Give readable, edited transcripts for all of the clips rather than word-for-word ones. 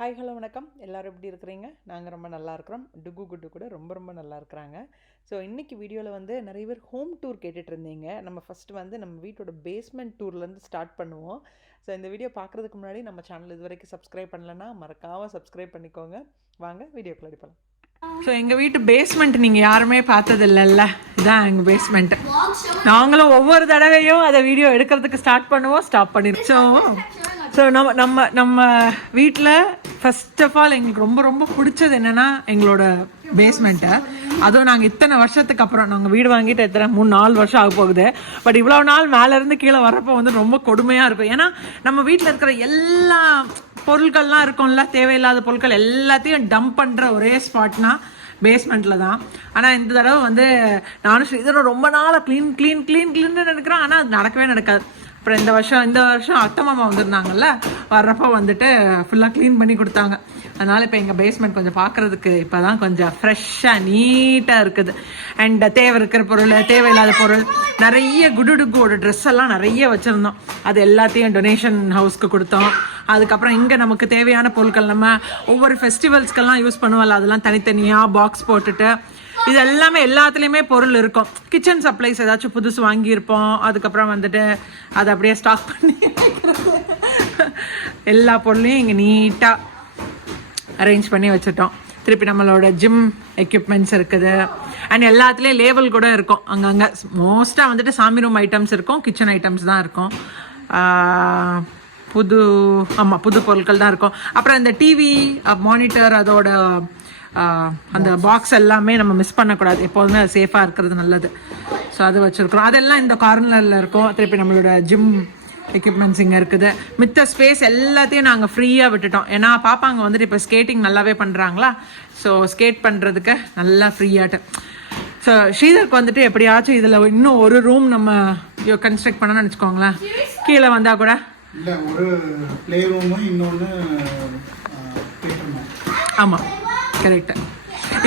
Hi hello வணக்கம். எல்லோரும் எப்படி இருக்கிறீங்க? நாங்கள் ரொம்ப நல்லா இருக்கிறோம். டுகு குட்டு கூட ரொம்ப ரொம்ப நல்லா இருக்கிறாங்க. ஸோ இன்றைக்கி வீடியோவில் வந்து நிறைய பேர் ஹோம் டூர் கேட்டுட்டு இருந்தீங்க. நம்ம ஃபஸ்ட்டு வந்து நம்ம வீட்டோட பேஸ்மெண்ட் டூர்லேருந்து ஸ்டார்ட் பண்ணுவோம். ஸோ இந்த வீடியோ பார்க்குறதுக்கு முன்னாடி நம்ம சேனல் இது வரைக்கும் சப்ஸ்கிரைப் பண்ணலன்னா மறக்காமல் சப்ஸ்கிரைப் பண்ணிக்கோங்க. வாங்க வீடியோக்குள்ள அடிப்பலாம். ஸோ எங்கள் வீட்டு பேஸ்மெண்ட் நீங்கள் யாருமே பார்த்தது இல்லைல்ல, இதுதான் எங்கள் பேஸ்மெண்ட்டு. நாங்களும் ஒவ்வொரு தடவையும் அதை வீடியோ எடுக்கிறதுக்கு ஸ்டார்ட் பண்ணுவோம், ஸ்டாப் பண்ணிருச்சோம். ஸோ நம்ம வீட்டில் ஃபஸ்ட் ஆஃப் ஆல் எங்களுக்கு ரொம்ப ரொம்ப பிடிச்சது என்னென்னா எங்களோட பேஸ்மெண்ட்டை. அதுவும் நாங்கள் இத்தனை வருஷத்துக்கு அப்புறம் நாங்கள் வீடு வாங்கிட்டு எத்தனை 3-4 வருஷம் ஆக போகுது. பட் இவ்வளோ நாள் மேலேருந்து கீழே வரப்போ வந்து ரொம்ப கொடுமையாக இருக்கும். ஏன்னா நம்ம வீட்டில் இருக்கிற எல்லா பொருட்கள்லாம் இருக்கும்ல, தேவையில்லாத பொருட்கள் எல்லாத்தையும் டம்ப் பண்ணுற ஒரே ஸ்பாட்னா பேஸ்மெண்ட்டில் தான். ஆனால் இந்த தடவை வந்து நானும் ஸ்ரீதரும் ரொம்ப நாளாக க்ளீன் நினைக்கிறோம். ஆனால் அது நடக்கவே நடக்காது. அப்புறம் இந்த வருஷம் அத்தை மாமா வந்திருந்தாங்கல்ல, வர்றப்போ வந்துட்டு ஃபுல்லாக க்ளீன் பண்ணி கொடுத்தாங்க. அதனால் இப்போ எங்கள் பேஸ்மெண்ட் கொஞ்சம் பார்க்குறதுக்கு இப்போ தான் கொஞ்சம் ஃப்ரெஷ்ஷாக நீட்டாக இருக்குது. அண்ட் தேவை இருக்கிற பொருள், தேவையில்லாத பொருள், நிறைய குடுகுவோட ட்ரெஸ் எல்லாம் நிறைய வச்சுருந்தோம். அது எல்லாத்தையும் டொனேஷன் ஹவுஸ்க்கு கொடுத்தோம். அதுக்கப்புறம் இங்கே நமக்கு தேவையான பொருட்கள் நம்ம ஒவ்வொரு ஃபெஸ்டிவல்ஸ்க்கெல்லாம் யூஸ் பண்ணுவோம்ல, அதெல்லாம் தனித்தனியாக பாக்ஸ் போட்டுட்டு இது எல்லாமே எல்லாத்துலேயுமே பொருள் இருக்கும். கிச்சன் சப்ளைஸ் ஏதாச்சும் புதுசு வாங்கியிருப்போம். அதுக்கப்புறம் வந்துட்டு அதை அப்படியே ஸ்டாக் பண்ணி எல்லா பொருளையும் இங்கே நீட்டாக அரேஞ்ச் பண்ணி வச்சுட்டோம். திருப்பி நம்மளோட ஜிம் எக்யூப்மெண்ட்ஸ் இருக்குது. அண்ட் எல்லாத்துலேயும் லேபிள் கூட இருக்கும். அங்கங்கே மோஸ்ட்டாக வந்துட்டு சாமி ரூம் ஐட்டம்ஸ் இருக்கும், கிச்சன் ஐட்டம்ஸ் தான் இருக்கும். புது பொருட்கள் தான் இருக்கும். அப்புறம் இந்த டிவி மானிட்டர் அதோட அந்த பாக்ஸ் எல்லாமே நம்ம மிஸ் பண்ணக்கூடாது. எப்போதுமே அது சேஃபாக இருக்கிறது நல்லது. ஸோ அது வச்சுருக்கிறோம். அதெல்லாம் இந்த கார்னரில் இருக்கும். திருப்பி நம்மளோட ஜிம் எக்யூப்மெண்ட்ஸ் இங்கே இருக்குது. மித்த ஸ்பேஸ் எல்லாத்தையும் நாங்கள் ஃப்ரீயாக விட்டுட்டோம். ஏன்னா பாப்பாங்க வந்துட்டு இப்போ ஸ்கேட்டிங் நல்லாவே பண்ணுறாங்களா, ஸோ ஸ்கேட் பண்ணுறதுக்கு நல்லா ஃப்ரீயாட்டு. ஸோ ஸ்ரீதருக்கு வந்துட்டு எப்படியாச்சும் இதில் இன்னும் ஒரு ரூம் நம்ம கன்ஸ்ட்ரக்ட் பண்ணணும்னு வச்சுக்கோங்களேன். கீழே வந்தால் கூட இல்லை, ஒரு ப்ளே ரூமும் இன்னொன்று. ஆமாம், கரெக்டு.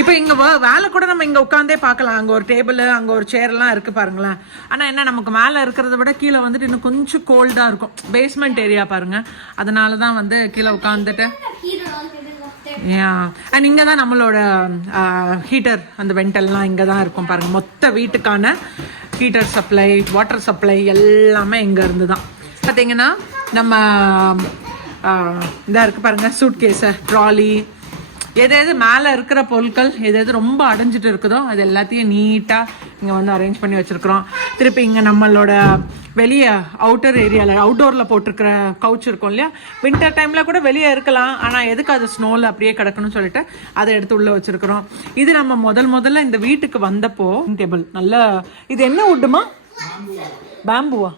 இப்போ இங்கே வேலை கூட நம்ம இங்கே உட்காந்தே பார்க்கலாம். அங்கே ஒரு டேபிள், அங்கே ஒரு சேர்லாம் இருக்குது பாருங்களேன். ஆனால் என்ன, நமக்கு மேலே இருக்கிறத விட கீழே வந்துட்டு இன்னும் கொஞ்சம் கோல்டாக இருக்கும். பேஸ்மெண்ட் ஏரியா பாருங்கள், அதனால தான் வந்து கீழே உட்காந்துட்டு. அண்ட் இங்கே தான் நம்மளோட ஹீட்டர், அந்த வெண்டெல்லாம் இங்கே தான் இருக்கும் பாருங்கள். மொத்த வீட்டுக்கான ஹீட்டர் சப்ளை, வாட்டர் சப்ளை எல்லாமே இங்கே இருந்து தான். பார்த்தீங்கன்னா நம்ம இதாக இருக்குது பாருங்கள், சூட் கேஸு, ட்ராலி, எது மேலே இருக்கிற பொருட்கள் எது ரொம்ப அடைஞ்சிட்டு இருக்குதோ அது எல்லாத்தையும் நீட்டாக இங்கே வந்து அரேஞ்ச் பண்ணி வச்சுருக்குறோம். திருப்பி இங்கே நம்மளோட வெளியே அவுட்டர் ஏரியாவில் அவுட்டோரில் போட்டிருக்கிற கவுச் இருக்கும் இல்லையா, வின்டர் டைமில் கூட வெளியே இருக்கலாம். ஆனால் எதுக்கு அது ஸ்னோவில் அப்படியே கிடக்கணும்னு சொல்லிட்டு அதை எடுத்து உள்ளே வச்சுருக்குறோம். இது நம்ம முதல்ல இந்த வீட்டுக்கு வந்தப்போ டேபிள் நல்ல, இது என்ன வுட்டுமா? பேம்புவா?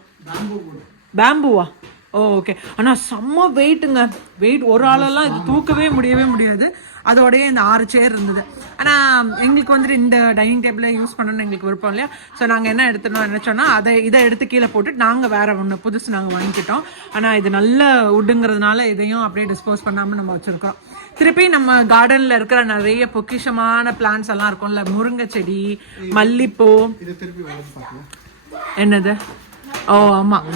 ஓகே. ஆனால் செம்ம வெயிட்டுங்க. வெயிட் ஒரு ஆளெல்லாம் இது தூக்கவே முடியாது. அதோடய இந்த 6 சேர் இருந்தது. ஆனால் எங்களுக்கு வந்துட்டு இந்த டைனிங் டேபிளை யூஸ் பண்ணணும்னு எங்களுக்கு விருப்பம் இல்லையா. ஸோ நாங்கள் என்ன எடுத்துனோம் நினச்சோன்னா இதை எடுத்து கீழே போட்டு நாங்கள் வேறு ஒன்று புதுசு நாங்கள் வாங்கிக்கிட்டோம். ஆனால் இது நல்ல வுட்டுங்கிறதுனால இதையும் அப்படியே டிஸ்போஸ் பண்ணாமல் நம்ம வச்சுருக்கோம். திருப்பி நம்ம கார்டனில் இருக்கிற நிறைய பொக்கிஷமான பிளான்ஸ் எல்லாம் இருக்கும்ல, முருங்கை செடி, மல்லிப்பூ, என்னது, ஓ ஆமாம்,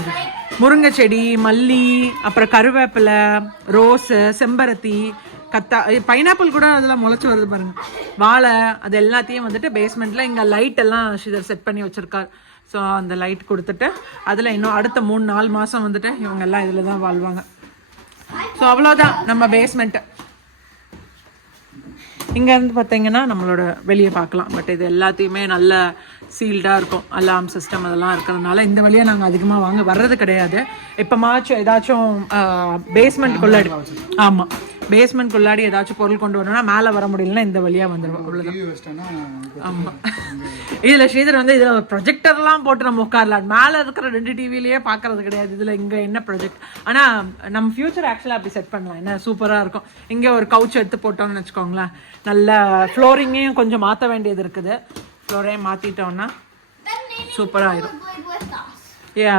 முருங்கை செடி, மல்லி, அப்புறம் கருவேப்பிலை, ரோஸு, செம்பருத்தி, பைனாப்பிள் கூட அதெல்லாம் முளைச்சி வருது பாருங்க, வாழை, அது எல்லாத்தையும் வந்துட்டு பேஸ்மெண்ட்டில் இங்கே லைட் எல்லாம் ஸ்ரீதர் செட் பண்ணி வச்சுருக்கார். ஸோ அந்த லைட் கொடுத்துட்டு அதில் இன்னும் அடுத்த 3-4 மாதம் வந்துட்டு இவங்க எல்லாம் இதில் தான் வாழ்வாங்க. ஸோ அவ்வளோதான் நம்ம பேஸ்மெண்ட்டு. இங்கேருந்து பார்த்தீங்கன்னா நம்மளோட வெளியே பார்க்கலாம். பட் இது எல்லாத்தையுமே நல்ல சீல்டாக இருக்கும். அலாம் சிஸ்டம் அதெல்லாம் இருக்கிறதுனால இந்த வழியாக நாங்கள் அதிகமாக வர்றது கிடையாது. எப்போமாச்சும் ஏதாச்சும் பேஸ்மெண்ட்டுக்குள்ளாடி, ஆமாம், பேஸ்மெண்ட்குள்ளாடி ஏதாச்சும் பொருள் கொண்டு வரணும்னா மேலே வர முடியலன்னா இந்த வழியாக வந்துடுவோம். அவ்வளோதான். ஆமாம், இதில் ஸ்ரீதர் வந்து இதில் ப்ரொஜெக்டர்லாம் போட்டு நம்ம உட்காரலாம். மேலே இருக்கிற 2 டிவிலேயே பார்க்கறது கிடையாது. இதில் இங்கே என்ன ப்ரொஜெக்ட், ஆனால் நம்ம ஃபியூச்சர் ஆக்சுவலாக அப்படி செட் பண்ணலாம். என்ன சூப்பராக இருக்கும். இங்கே ஒரு கவுச் எடுத்து போட்டோம்னு வச்சுக்கோங்களேன். நல்ல ஃப்ளோரிங்கையும் கொஞ்சம் மாற்ற வேண்டியது இருக்குது. ஃப்ளோரையும் மாற்றிட்டோம்னா சூப்பராக ஆயிடும். யா,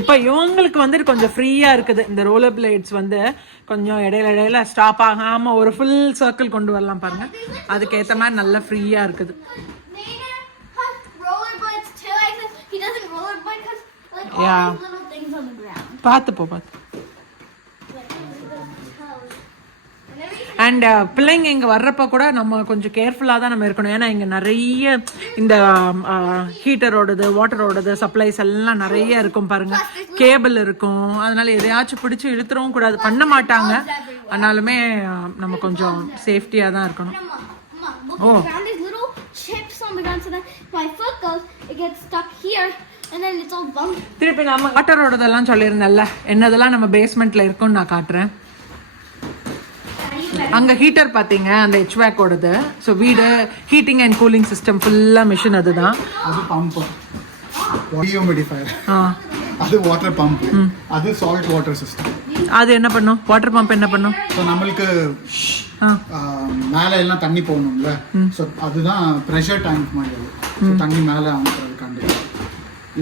இப்போ இவங்களுக்கு வந்துட்டு கொஞ்சம் ஃப்ரீயாக இருக்குது. இந்த ரோலர் பிளேட்ஸ் வந்து கொஞ்சம் இடையில ஸ்டாப் ஆகாமல் ஒரு ஃபுல் சர்க்கிள் கொண்டு வரலாம் பாருங்கள். அதுக்கேற்ற மாதிரி நல்லா ஃப்ரீயாக இருக்குது. யா, பார்த்து. அண்ட் பிள்ளைங்க இங்கே வர்றப்ப கூட நம்ம கொஞ்சம் கேர்ஃபுல்லாக தான் நம்ம இருக்கணும். ஏன்னா இங்கே நிறைய இந்த ஹீட்டரோடது வாட்டரோடது சப்ளைஸ் எல்லாம் நிறைய இருக்கும் பாருங்க, கேபிள் இருக்கும். அதனால எதையாச்சும் பிடிச்சி இழுத்துறவும் கூடாது, பண்ண மாட்டாங்க. ஆனாலுமே நம்ம கொஞ்சம் சேஃப்டியாக தான் இருக்கணும். Oh. These little chips on the ground, so that my foot goes, it gets stuck here, and then it's all bumpy. திருப்பி நம்ம வாட்டரோடதெல்லாம் சொல்லியிருந்தேன்ல, என்னதெல்லாம் நம்ம பேஸ்மெண்ட்ல இருக்குன்னு நான் காட்டுறேன். அங்கே ஹீட்டர் பார்த்தீங்க, அந்த ஹெச்வேக்கோடது. ஸோ வீடு ஹீட்டிங் அண்ட் கூலிங் சிஸ்டம் ஃபுல்லாக மிஷின் அதுதான். அது பம்ப், டிஹியூமிடிஃபையர், அது வாட்டர் பம்ப், அது சால்ட் வாட்டர் சிஸ்டம். அது என்ன பண்ணும்? வாட்டர் பம்ப் என்ன பண்ணும்? ஸோ நம்மளுக்கு மேலே எல்லாம் தண்ணி போகணும்ல, ஸோ அதுதான் ப்ரெஷர் டேங்க் மாதிரி. அது ஸோ தண்ணி மேலே அனுப்புறதுக்காண்டி.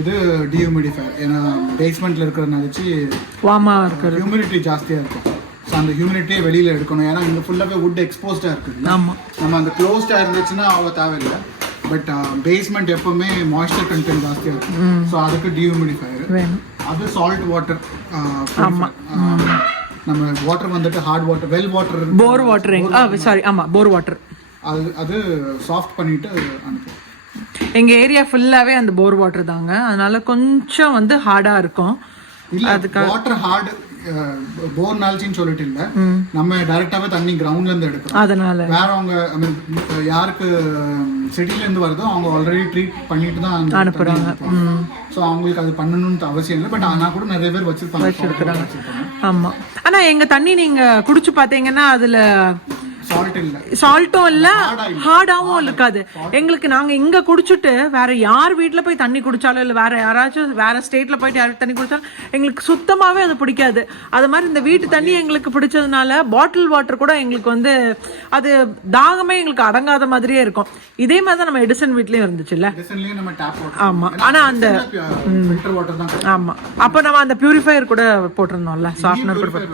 இது டிஹியூமிடிஃபையர், ஏன்னா பேஸ்மெண்ட்டில் இருக்கிறதுனால வார்மாக இருக்குது, ஹியூமிடிட்டி ஜாஸ்தியாக இருக்கும். ஸோ அந்த ஹியூமிடிட்டியை வெளியில் எடுக்கணும். ஏன்னா இங்கே ஃபுல்லாகவே வுட் எக்ஸ்போஸ்டாக இருக்குது. ஆமாம், நம்ம அந்த க்ளோஸ்டாக இருந்துச்சுன்னா அவ்வளோ தேவையில்லை. பட் பேஸ்மெண்ட் எப்பவுமே மாய்ஸ்சர் கண்டென்ட் ஜாஸ்தியாக இருக்கும். ஸோ அதுக்கு டிஹியூமிடிஃபையர் வேணும். அது சால்ட் வாட்டர். ஆமாம், நம்ம வாட்டர் வந்துட்டு ஹார்ட் வாட்டர், வெல் வாட்டர், போர் வாட்டரிங், சாரி ஆமாம் போர் வாட்டர், அது சாஃப்ட் பண்ணிட்டு அனுப்பும். எங்கள் ஏரியா ஃபுல்லாகவே அந்த போர் வாட்டர் தாங்க. அதனால கொஞ்சம் வந்து ஹார்டாக இருக்கும். அதுக்கு வாட்டர் ஹார்டு போர் நாள்ச்சின்னு சொல்லிட்டு இல்லை, நம்ம டைரக்டாவே தண்ணி கிரவுண்ட்ல இருந்து எடுக்கிறோம். அதனால வேற அவங்க யாருக்கு சிட்டில இருந்து வருதோ அவங்க ஆல்ரெடி ட்ரீட் பண்ணிட்டு தான் அனுப்புறாங்க. ஸோ அவங்களுக்கு அது பண்ணணும்னு அவசியம் இல்லை. பட் ஆனால் கூட நிறைய பேர் வச்சிருப்பாங்க. ஆமா, ஆனா எங்க தண்ணி நீங்க குடிச்சு பாத்தீங்கன்னா அதுல சால்ட்டும் இல்ல ஹார்டாவும் இருக்காது எங்களுக்கு. நாங்க இங்க குடிச்சிட்டு வேற யார் வீட்டுல போய் தண்ணி குடிச்சாலும் இல்ல வேற யாராச்சும் வேற ஸ்டேட்ல போயிட்டு யாரும் தண்ணி குடிச்சாலும் எங்களுக்கு சுத்தமாவே அது பிடிக்காது. அது மாதிரி இந்த வீட்டு தண்ணி எங்களுக்கு பிடிச்சதுனால பாட்டில் வாட்டர் கூட எங்களுக்கு வந்து அது தாகமே எங்களுக்கு அடங்காத மாதிரியே இருக்கும். இதே மாதிரி தான் நம்ம எடிசன் வீட்லயும் இருந்துச்சுல்ல. ஆமா, ஆனா அந்த ஆமா அப்ப நம்ம அந்த பியூரிஃபையர் கூட போட்டிருந்தோம்ல, சாஃப்ட்னர் கூட.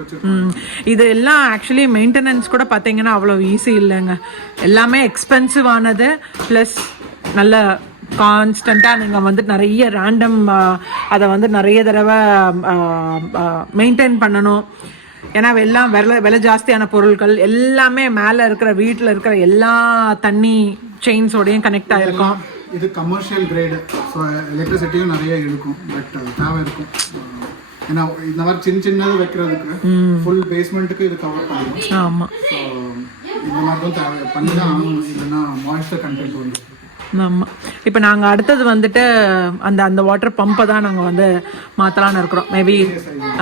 இது எல்லாம் ஆக்சுவலி மெயின்டெனன்ஸ் கூட பாத்தீங்கன்னா அவ்வளோ ஈஸி இல்லைங்க. எல்லாமே எக்ஸ்பென்சிவ் ஆனது, ப்ளஸ் நல்ல கான்ஸ்டண்ட்டாக நீங்கள் வந்து நிறைய ரேண்டம் அதை வந்து நிறைய தடவை மெயின்டைன் பண்ணணும். ஏன்னா எல்லாம் விலை ஜாஸ்தியான பொருட்கள் எல்லாமே மேலே இருக்கிற வீட்டில் இருக்கிற எல்லா தண்ணி செயின்ஸோடையும் கனெக்ட் ஆகிருக்கும். இது கமர்ஷியல் கிரேடு, ஸோ எலக்ட்ரிசிட்டியும் நிறைய இருக்கும். பட் தேவை இருக்கும். ஏன்னா இந்த மாதிரி சின்னது வைக்கிறதுக்கு ஃபுல் பேஸ்மெண்ட்டுக்கு இது கவர் பண்ணணும். ஆமாம், ஸோ இந்த மாதிரி தான் தேவை பண்ணி தான் ஆகணும், இல்லைன்னா மாய்ஸ்சர் கண்டென்ட் வந்து. ஆமாம், இப்போ நாங்கள் அடுத்தது வந்துட்டு அந்த வாட்டர் பம்பை தான் நாங்கள் வந்து மாற்றலான்னு இருக்கிறோம். மேபி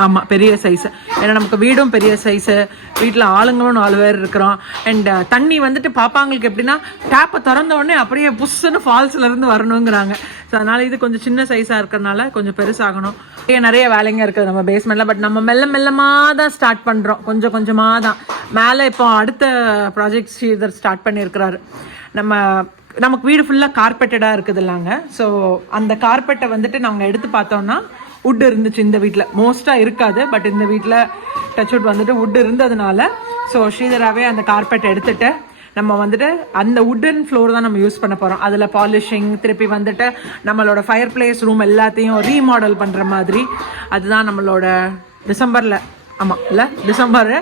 ஆமாம், பெரிய சைஸு. ஏன்னா நமக்கு வீடும் பெரிய சைஸு, வீட்டில் ஆளுங்களும் 4 பேர் இருக்கிறோம். அண்ட் தண்ணி வந்துட்டு பாப்பாங்களுக்கு எப்படின்னா டேப்பை திறந்த உடனே அப்படியே புஷ்ஷுன்னு ஃபால்ஸ்லேருந்து வரணுங்கிறாங்க. ஸோ அதனால் இது கொஞ்சம் சின்ன சைஸாக இருக்கிறனால கொஞ்சம் பெருசாகணும். நிறைய வேலைங்க இருக்குது நம்ம பேஸ்மெண்ட்டில். பட் நம்ம மெல்லமாக தான் ஸ்டார்ட் பண்ணுறோம், கொஞ்சம் கொஞ்சமாக தான். மேலே இப்போ அடுத்த ப்ராஜெக்ட் ஸ்ரீதர் ஸ்டார்ட் பண்ணியிருக்கிறாரு. நமக்கு வீடு ஃபுல்லாக கார்பெட்டடாக இருக்குது இல்லைங்க. ஸோ அந்த கார்பெட்டை வந்துட்டு நாங்கள் எடுத்து பார்த்தோம்னா வுட் இருந்துச்சு இந்த வீட்டில். மோஸ்ட்டாக இருக்காது, பட் இந்த வீட்டில் டச்வுட் வந்துட்டு வுட் இருந்ததுனால ஸோ ஸ்ரீதராகவே அந்த கார்பெட்டை எடுத்துகிட்டு நம்ம வந்துட்டு அந்த வுட்டன் ஃப்ளோர் தான் நம்ம யூஸ் பண்ண போகிறோம். அதில் பாலிஷிங், திருப்பி வந்துட்டு நம்மளோட ஃபயர் பிளேஸ் ரூம் எல்லாத்தையும் ரீமாடல் பண்ணுற மாதிரி. அதுதான் நம்மளோட டிசம்பரில், ஆமாம் இல்லை டிசம்பரு,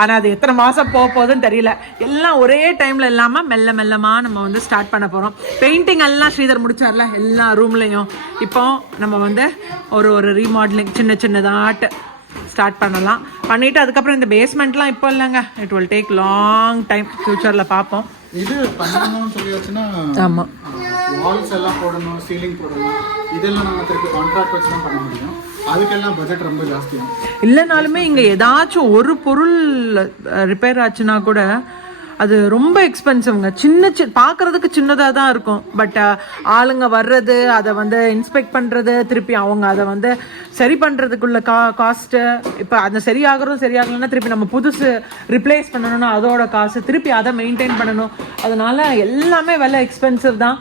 ஆனால் அது எத்தனை மாதம் போகுதுன்னு தெரியல. எல்லாம் ஒரே டைமில் இல்லாமல் மெல்லமாக நம்ம வந்து ஸ்டார்ட் பண்ண போகிறோம். பெயிண்டிங் எல்லாம் ஸ்ரீதர் முடிச்சார்ல எல்லா ரூம்லேயும். இப்போ நம்ம வந்து ஒரு ரீமாடலிங் சின்னதாட்டு ஸ்டார்ட் பண்ணலாம். பண்ணிவிட்டு அதுக்கப்புறம் இந்த பேஸ்மெண்ட்லாம் இப்போ இல்லைங்க, it will take long time, ஃப்யூச்சரில் பார்ப்போம். இது பண்ணணும்னு சொல்லியாச்சுன்னா ஆமாம், வால்ஸ் எல்லாம் போடணும், சீலிங் போடணும், இதெல்லாம் நம்ம திருப்பி கான்ட்ராக்ட் வச்சு தான் பண்ண முடியும். அதுக்கெல்லாம் பட்ஜெட் ரொம்ப ஜாஸ்தியாக இல்லைனாலுமே இங்கே ஏதாச்சும் ஒரு பொருள் ரிப்பேர் ஆச்சுன்னா கூட அது ரொம்ப எக்ஸ்பென்சிவ்ங்க. பார்க்குறதுக்கு சின்னதாக தான் இருக்கும். பட் ஆளுங்க வர்றது, அதை வந்து இன்ஸ்பெக்ட் பண்ணுறது, திருப்பி அவங்க அதை வந்து சரி பண்ணுறதுக்குள்ள காஸ்ட்டு, இப்போ அந்த சரியாகலைன்னா திருப்பி நம்ம புதுசு ரிப்ளேஸ் பண்ணணும்னா அதோட காசு, திருப்பி அதை மெயின்டைன் பண்ணணும். அதனால எல்லாமே விலை எக்ஸ்பென்சிவ் தான்.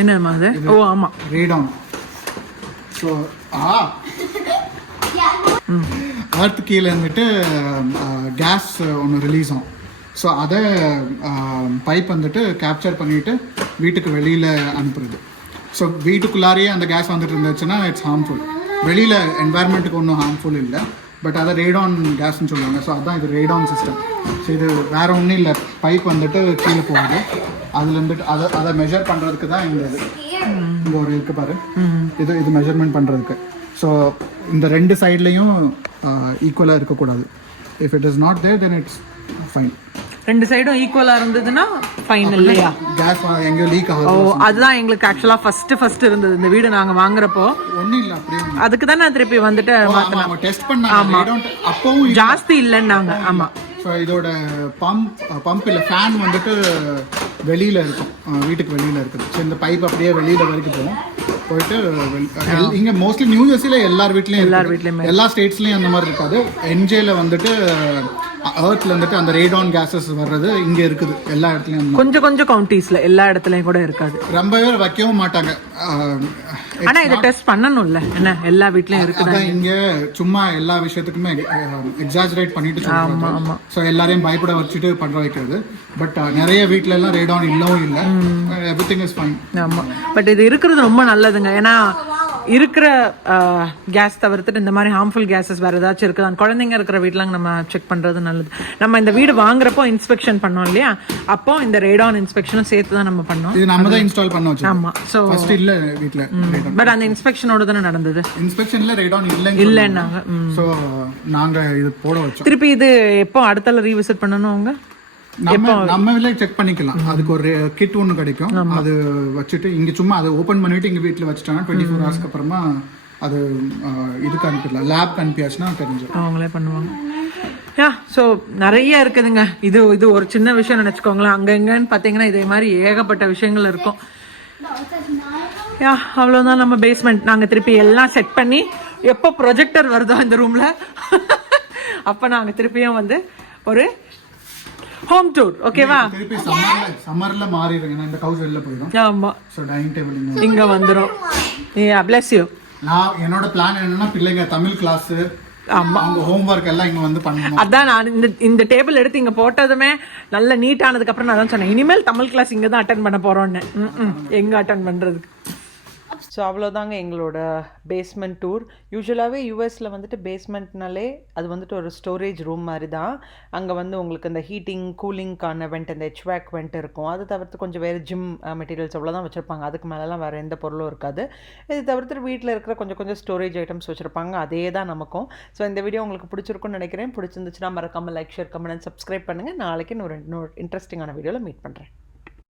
என்னம்மா அது? ஓ ஆமாம், ரீடவுன். ஸோ அர்த் கீழே இருந்துட்டு கேஸ் ஒன்று ரிலீஸ் ஆகும். ஸோ அதை பைப் வந்துட்டு கேப்சர் பண்ணிவிட்டு வீட்டுக்கு வெளியில் அனுப்புறது. ஸோ வீட்டுக்குள்ளாரையே அந்த கேஸ் வந்துட்டு இருந்துச்சுன்னா இட்ஸ் ஹார்ம்ஃபுல். வெளியில் என்வாயர்மெண்ட்டுக்கு ஒன்றும் ஹார்ம்ஃபுல் இல்லை, பட் அதை ரேடான் கேஸ்ன்னு சொல்லுவாங்க. ஸோ அதுதான் இது ரேடான் சிஸ்டம். ஸோ இது வேறு ஒன்றும் இல்லை, பைப் வந்துட்டு கீழே போகுது, அதில் வந்துட்டு அதை மெஷர் பண்ணுறதுக்கு தான் இந்த இது இங்கே ஒரு இருக்குது பாரு, இது மெஷர்மெண்ட் பண்ணுறதுக்கு. ஸோ இந்த 2 சைட்லேயும் ஈக்குவலாக இருக்கக்கூடாது. If it is not there then it's fine. 2 சைடும் ஈக்குவலாக இருந்ததுன்னா ஃபைன் இல்லையா? கேஸ் எங்கேயோ லீக் ஆகும். ஓ, அதுதான் எங்களுக்கு ஆக்சுவலாக ஃபர்ஸ்ட் இருந்தது இந்த வீடு நாங்கள் வாங்குறப்போ. ஒன்றும் இல்லை, அப்படியே அதுக்கு தான் நான் திருப்பி வந்துட்டு டெஸ்ட் பண்ணாங்க. அப்பவும் ஜாஸ்தி இல்லைன்னாங்க. ஆமாம். ஸோ இதோட பம்ப் இல்லை, ஃபேன் வந்துட்டு வெளியில் இருக்கும், வீட்டுக்கு வெளியில் இருக்குது. ஸோ இந்த பைப் அப்படியே வெளியில் வரைக்கும் போயிட்டு இங்கே மோஸ்ட்லி நியூ ஜெர்சியில் எல்லார் வீட்லேயும் எல்லா ஸ்டேட்ஸ்லேயும் அந்த மாதிரி இருக்காது. என்ஜேல வந்துட்டு எர்த்ல வந்துட்டு அந்த ரேடான் கேஸஸ் வர்றது இங்கே இருக்குது எல்லா இடத்துலையும். கொஞ்சம் கவுண்டிஸ்ல எல்லா இடத்துலையும் கூட இருக்காது, ரொம்பவே வைக்கவும் மாட்டாங்க. ஆனா இதை டெஸ்ட் பண்ணணும்ல, என்ன எல்லா வீட்லயும் இருக்குது. இங்க சும்மா எல்லா விஷயத்துக்குமே எக்ஸாஜரேட் பண்ணிட்டு சொல்றாங்க. ஸோ எல்லாரையும் பயப்பட வச்சுட்டு பண்ற வைக்கிறது. பட் நிறைய வீட்ல எல்லாம் ரேடான் இல்லவும் இல்லை, எவ்ரிதிங் இஸ் ஃபைன். ஆமா, பட் இது இருக்கிறது ரொம்ப நல்லதுங்க. ஏன்னா இருக்கிற கேஸ் தவிர்த்துட்டு இந்த மாதிரி ஹார்ம்ஃபுல் கேஸஸ் வேறு ஏதாச்சும் இருக்குதான் குழந்தைங்க இருக்கிற வீட்டில் நம்ம செக் பண்ணுறது நல்லது. நம்ம இந்த வீடு வாங்குறப்போ இன்ஸ்பெக்ஷன் பண்ணோம் இல்லையா, அப்போ இந்த ரேடான் இன்ஸ்பெக்ஷனும் சேர்த்து தான் நம்ம பண்ணோம். இது நம்ம தான் இன்ஸ்டால் பண்ண வச்சோம். ஆமாம். ஸோ ஃபர்ஸ்ட் இல்லை வீட்டில், பட் அந்த இன்ஸ்பெக்ஷனோட தானே நடந்தது. இன்ஸ்பெக்ஷனில் ரேடான் இல்லைன்னாங்க. ஸோ நாங்கள் இது போட வச்சோம். திருப்பி இது எப்போ அடுத்தால ரீவிசிட் பண்ணணும் அவங்க? நம்ம செக் பண்ணிக்கலாம். அதுக்கு ஒரு கிட் ஒன்று கிடைக்கும், அது வச்சுட்டு இங்கே சும்மா அதை ஓப்பன் பண்ணிட்டு இங்கே வீட்டில் வச்சுட்டாங்கன்னா 24 ஹவர்ஸ்க்கு அப்புறமா அது இதுக்கு அனுப்பிடலாம். லேப்க்கு அனுப்பியாச்சுன்னா தெரிஞ்சு அவங்களே பண்ணுவாங்க. யா, ஸோ நிறைய இருக்குதுங்க. இது ஒரு சின்ன விஷயம் நினச்சிக்கோங்களேன். அங்கே எங்கன்னு பார்த்தீங்கன்னா இதே மாதிரி ஏகப்பட்ட விஷயங்கள் இருக்கும். யா, அவ்வளோதான் நம்ம பேஸ்மெண்ட். நாங்கள் திருப்பி எல்லாம் செட் பண்ணி எப்போ ப்ரொஜெக்டர் வருதோ இந்த ரூமில் அப்போ நாங்கள் திருப்பியும் வந்து ஒரு ஹோம் டூர். ஓகேவா? திருப்பி சம்மர்ல மாறிடுங்க, இந்த கவுஸ் வெளில போயிடும். ஆமா. சோ டைனிங் டேபிள் இங்க வந்துரும். யா, bless you. நான் என்னோட பிளான் என்னன்னா பிள்ளைங்க தமிழ் கிளாஸ், ஆமா, அவங்க ஹோம்வொர்க் எல்லாம் இங்க வந்து பண்ணணும். அதான் நான் இந்த டேபிள் எடுத்து இங்க போட்டதுமே நல்ல நீட் ஆனதுக்கு அப்புறம் நான் தான் சொன்னேன், இனிமேல் தமிழ் கிளாஸ் இங்க தான் அட்டென்ட் பண்ண போறோம்னு. எங்க அட்டென்ட் பண்றதுக்கு. ஸோ அவ்வளோதாங்க எங்களோட பேஸ்மெண்ட் டூர். யூஸ்வலாகவே யூஎஸில் வந்துட்டு பேஸ்மெண்ட்னாலே அது வந்துட்டு ஒரு ஸ்டோரேஜ் ரூம் மாதிரி தான். அங்கே வந்து உங்களுக்கு இந்த ஹீட்டிங் கூலிங்க்கான வெண்ட், இந்த HVAC வெண்ட் இருக்கும். அது தவிர்த்து கொஞ்சம் வேறு ஜிம் மெட்டீரியல்ஸ் அவ்வளோ தான் வச்சுருப்பாங்க. அதுக்கு மேலெலாம் வேறு எந்த பொருளும் இருக்காது. இது தவிர்த்து வீட்டில் இருக்கிற கொஞ்சம் ஸ்டோரேஜ் ஐட்டம்ஸ் வச்சுருப்பாங்க. அதே தான் நமக்கும். ஸோ இந்த வீடியோ உங்களுக்கு பிடிச்சிருக்குன்னு நினைக்கிறேன். பிடிச்சிருந்துச்சுன்னா மறக்காமல் like, share, comment and subscribe பண்ணுங்கள். நாளைக்கு இன்னொரு இன்ட்ரெஸ்டிங்கான வீடியோவில் மீட் பண்ணுறேன்.